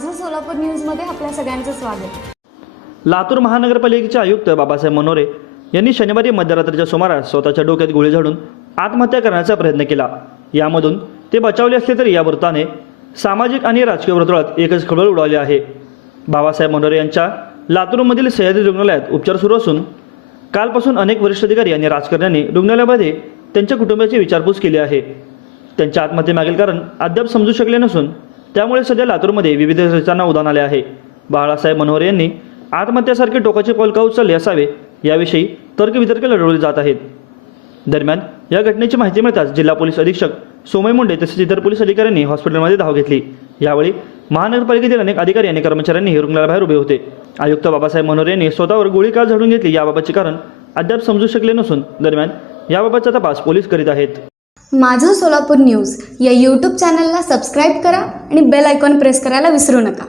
माझं सोलापूर न्यूजमध्ये आपल्या सगळ्यांचं स्वागत। लातूर महानगरपालिकेचे आयुक्त बाबासाहेब मनोरे यांनी शनिवारी मध्यरात्रीच्या सुमारास स्वतःच्या डोक्यात गोळी झाडून आत्महत्या करण्याचा प्रयत्न केला। यामधून ते बचावले असले तरी या वृत्ताने सामाजिक आणि राजकीय वर्तुळात एकच खळबळ उडाली आहे। बाबासाहेब मनोरे यांच्या लातूरमधील सह्याद्री रुग्णालयात उपचार सुरू असून कालपासून अनेक वरिष्ठ अधिकारी आणि राजकारण्यांनी रुग्णालयामध्ये त्यांच्या कुटुंबाची विचारपूस केली आहे। त्यांच्या आत्महत्येमागील कारण अद्याप समजू शकले नसून त्यामुळे सध्या लातूरमध्ये विविध चर्चांना उधाण आले आहे। बाळासाहेब मनोरे यांनी आत्महत्येसारखे टोकाचे पाऊल का उचलले असावे याविषयी तर्कवितर्क लढवले जात आहेत। दरम्यान या घटनेची माहिती मिळताच जिल्हा पोलीस अधीक्षक सोमय मुंडे तसेच इतर पोलीस अधिकाऱ्यांनी हॉस्पिटलमध्ये धाव घेतली। यावेळी महानगरपालिकेतील अनेक अधिकारी आणि कर्मचाऱ्यांनी रुग्णालयाबाहेर उभे होते। आयुक्त बाबासाहेब मनोरे यांनी स्वतःवर गोळी का झाडून घेतली याबाबतचे कारण अद्याप समजू शकले नसून दरम्यान याबाबतचा तपास पोलीस करीत आहेत। माझं सोलापूर न्यूज या यूट्यूब चॅनलला सबस्क्राईब करा आणि बेल आयकॉन प्रेस करायला विसरू नका।